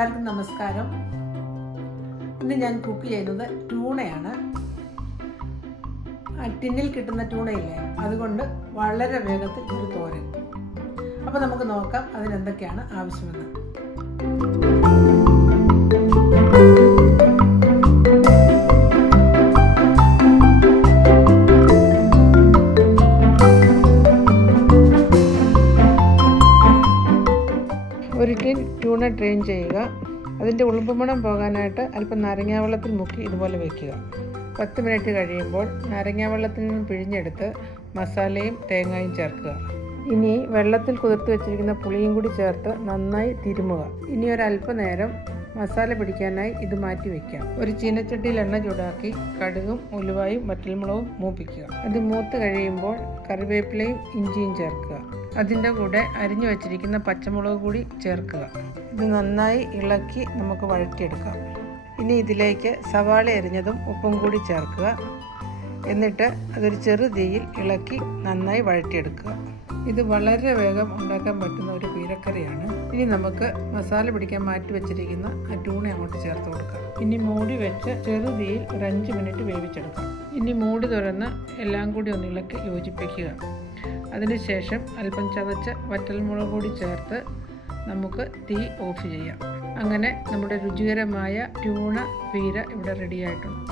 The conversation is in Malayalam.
എല്ലാവർക്കും നമസ്കാരം. ഇന്ന് ഞാൻ കുക്ക് ചെയ്യുന്നത് ട്യൂണയാണ്. ടിന്നിൽ കിട്ടുന്ന ട്യൂണയില്ലേ, അതുകൊണ്ട് വളരെ വേഗത്തിൽ ഒരു തോരൻ. അപ്പോൾ നമുക്ക് നോക്കാം അതിനെന്തൊക്കെയാണ് ആവശ്യമെന്ന്. ഒരു ടിൻ ട്യൂണ ഡ്രെയിൻ ചെയ്യുക. അതിൻ്റെ ഉളുമ്പുമണം പോകാനായിട്ട് അല്പം നാരങ്ങാവെള്ളത്തിൽ മുക്കി ഇതുപോലെ വയ്ക്കുക. 10 മിനിറ്റ് കഴിയുമ്പോൾ നാരങ്ങാവെള്ളത്തിൽ നിന്ന് പിഴിഞ്ഞെടുത്ത് മസാലയും തേങ്ങയും ചേർക്കുക. ഇനി വെള്ളത്തിൽ കുതിർത്ത് വെച്ചിരിക്കുന്ന പുളിയും കൂടി ചേർത്ത് നന്നായി തിരുമുക. ഇനി ഒരല്പനേരം മസാല പിടിക്കാനായി ഇത് മാറ്റി വയ്ക്കാം. ഒരു ചീനച്ചട്ടിയിൽ എണ്ണ ചൂടാക്കി കടുകും ഉലുവായും വറ്റൽമുളകും മൂപ്പിക്കുക. അത് മൂത്ത് കഴിയുമ്പോൾ കറിവേപ്പിലയും ഇഞ്ചിയും ചേർക്കുക. അതിൻ്റെ കൂടെ അരിഞ്ഞു വച്ചിരിക്കുന്ന പച്ചമുളക് കൂടി ചേർക്കുക. ഇത് നന്നായി ഇളക്കി നമുക്ക് വഴറ്റിയെടുക്കാം. ഇനി ഇതിലേക്ക് സവാള അരിഞ്ഞതും ഉപ്പും കൂടി ചേർക്കുക. എന്നിട്ട് അതൊരു ചെറു തീയിൽ ഇളക്കി നന്നായി വഴറ്റിയെടുക്കുക. ഇത് വളരെ വേഗം ഉണ്ടാക്കാൻ പറ്റുന്ന ഒരു പീരക്കറിയാണ്. ഇനി നമുക്ക് മസാല പിടിക്കാൻ മാറ്റി വെച്ചിരിക്കുന്ന ആ ട്യൂണ അങ്ങോട്ട് ചേർത്ത് കൊടുക്കാം. ഇനി മൂടി വെച്ച് ചെറു തീയിൽ ഒരു 5 മിനിറ്റ് വേവിച്ചെടുക്കാം. ഇനി മൂടി തുറന്ന് എല്ലാം കൂടി ഒന്ന് ഇളക്കി യോജിപ്പിക്കുക. അതിനുശേഷം അല്പം ചതച്ച വറ്റൽമുളക് കൂടി ചേർത്ത് നമുക്ക് തീ ഓഫ് ചെയ്യാം. അങ്ങനെ നമ്മുടെ രുചികരമായ ട്യൂണ പീര ഇവിടെ റെഡിയായിട്ടുണ്ട്.